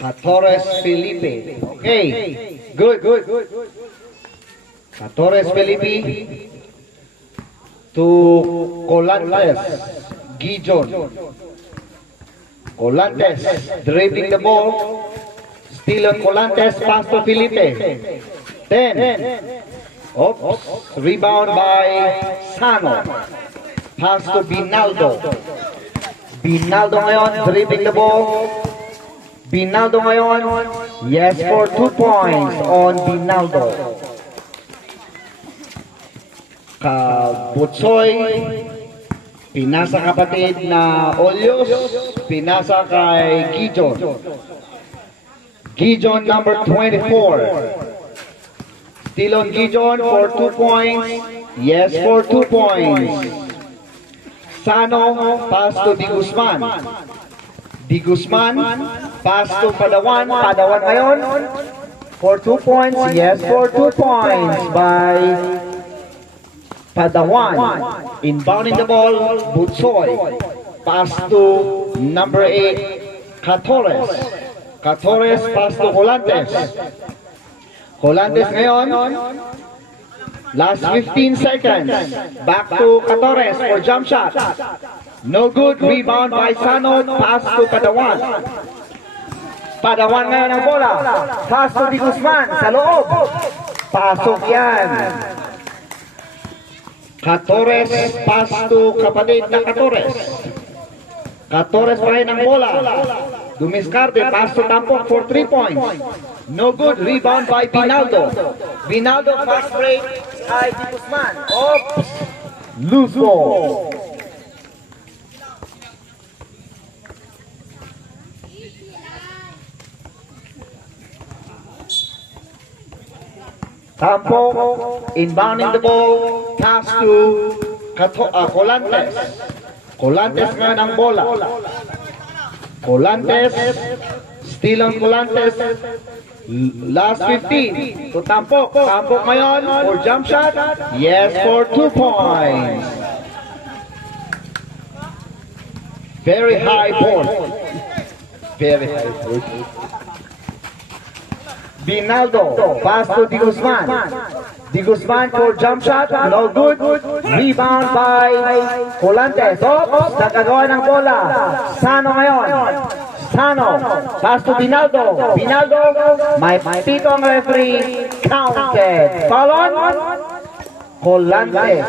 Torres Felipe. Okay. Good. Torres Felipe to Colantes Gijon. Colantes dribbling the ball. Still on Colantes, pass to Felipe. 10. Oops. Rebound by Sano. Pass to Binaldo. Binaldo ngayon dribbling the ball. Binaldo ngayon. Yes for 2 points on Binaldo. Kabutsoy. Pinasa kapatid na Olios. Pinasa kay Gijon. Gijon number 24. Still on Gijon for 2 points. Yes for 2 points. Sano, pass to Di Guzman. Di Guzman, pass to Padawan. Padawan ngayon for 2 points. Yes for 2 points by Padawan. Inbounding the ball, Butsoy. Pass to number 8, Catores. Catores, pass to Colantes. Colantes ngayon. Last 15 seconds. Back to Catores for jump shot. No good. Rebound by Sano. Pass to Padawan. Padawan ngayon ang bola. Pass to Di Guzman sa loob. Pasok yan. Catores, pass to kapatid na Catores. Catores pa rin ang bola. Dumiskarte, pass to Tampok for 3 points. No good. Rebound by Binaldo. Binaldo, fast break. Ay, Di Guzman. Oops. Loose ball. Tampok, inbounding the ball. Pass to Colantes. Colantes ngayon ang bola. Colantes. Still on Colantes. Last 15 to Tampok. Tampok ngayon for jump shot. Yes for 2 points. Very high ball. Very high ball. Binaldo. Pass to Di Guzman. Di Guzman for jump shot. No good. Rebound by Colantes. Oops. Nagagawa ng bola. Sano ngayon. Sano, pass to Binaldo. Binaldo, may pito ang referee, counted. Foul on Colantes.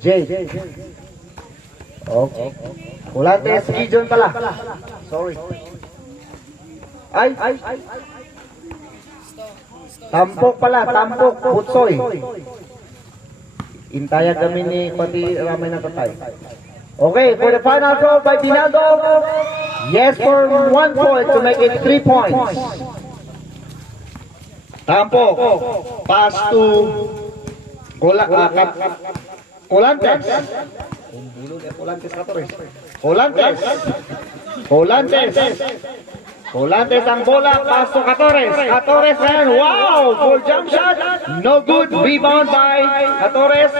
Jay. Okay. Colantes, Gijon pala. Sorry. Ay. Tampok pala, Tampok, Butsoy. Intaya kami ni pati ramay na tatay. Okay, for the final throw by Binaldo. Yes for 1 point to make it 3 points. Tampok. Pass to Colantes. Colantes ang bola. Pass to Catores. Catores ngayon. Wow! For jump shot. No good. Rebound by Catores.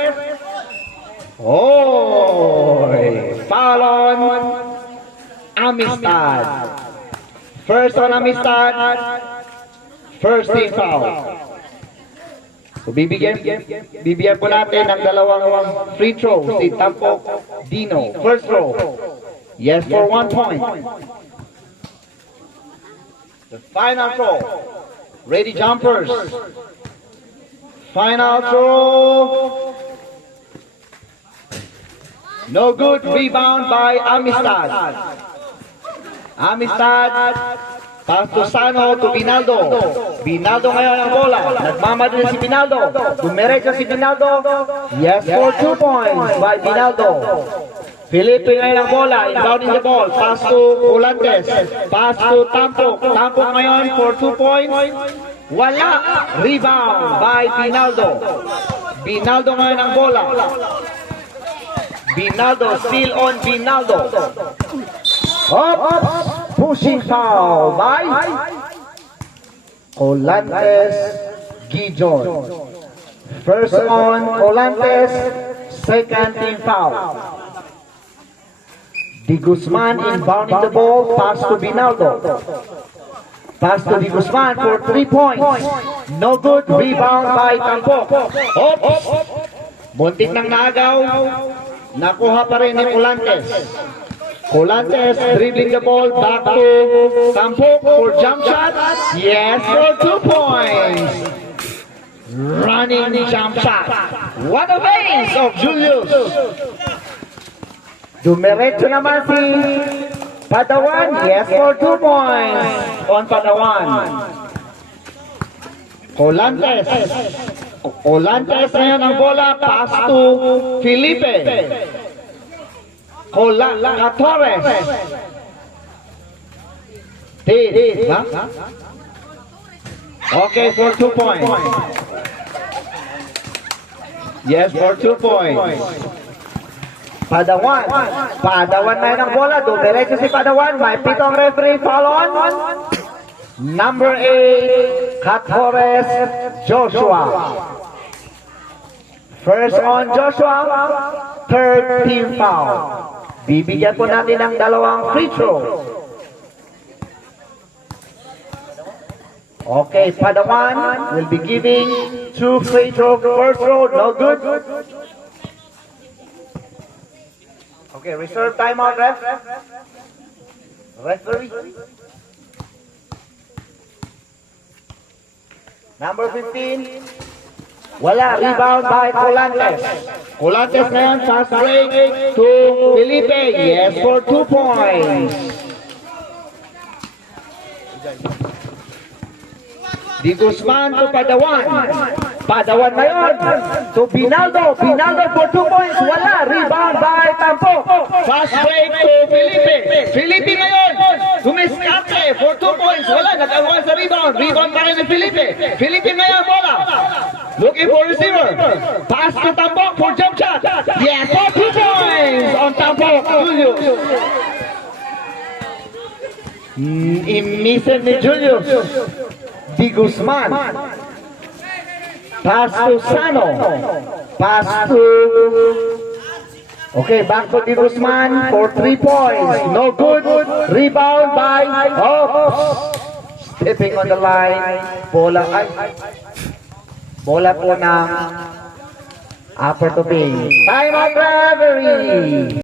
Oh, foul on Amistad. First on Amistad. First team foul. So bibigyan po natin ng dalawang free throw si Tampok Dino. First throw. Yes for 1 point. The final throw. Ready jumpers. Final throw. No good. Rebound by Amistad. Amistad. Pass to Sano to Binaldo. Binaldo ngayon ang bola. Nagmamadali si Binaldo. Dumiretso si Binaldo. Yes for 2 points by Binaldo. Felipe ngayon ang bola. Inbounding the ball. Pass to Colantes. Pass to Tampok. Tampok ngayon for 2 points. Wala. Rebound by Binaldo. Binaldo ngayon ang bola. Binaldo, still on Binaldo. Up, pushing foul by Colantes Gijon. First on Colantes, second team foul. Di Guzman inbounding the ball, pass to Binaldo. Pass to Di Guzman for 3 points. No good, rebound by Tampo. Oops! Muntik ng nagaw. Nakuha pa rin ni Colantes. Colantes dribbling the ball back to Tampo for jump shot. Yes, for 2 points. Running jump shot. What a base of Julius. Dumiretso naman si Padawan. Yes, for 2 points on Padawan. Colantes. Colantes ngayon ang bola. Pass to Felipe. Torres. Ha? Okay, for 2 points. Yes, for 2 points. Padawan. Padawan na yun ang bola. Dumiretso si Padawan. May pitong referee. Foul on. Number 8, Torres, Joshua. First on Joshua. Third team foul. Bibigyan po natin ng dalawang free throw. Okay, Padawan will be giving 2 free throw. First throw, no good. Okay, reserve timeout, ref. Referee. Number 15. Wala, rebound by Colantes. Colantes ngayon, fast break to Felipe. Yes, for 2 points. Di Guzman to Padawan. Padawan na yun. To Binaldo. Binaldo for 2 points. Wala. Rebound by Tampo. Fast break to Felipe. Felipe ngayon. Tumiskate for 2 points. Wala. Nag-awan sa rebound. Rebound pa rin ni Felipe. Felipe ngayon. Bola. Looking for receiver. Pass to Tampo for jump shot. Yes, for 2 points on Tampo. Julius. Imisan ni Julius. Di Guzman. Pass to Sano. Pass to... Okay, back to Di Guzman for 3 points. No good. Rebound by... Stepping on the line. Bola po ng upper to pin. Time out, referee.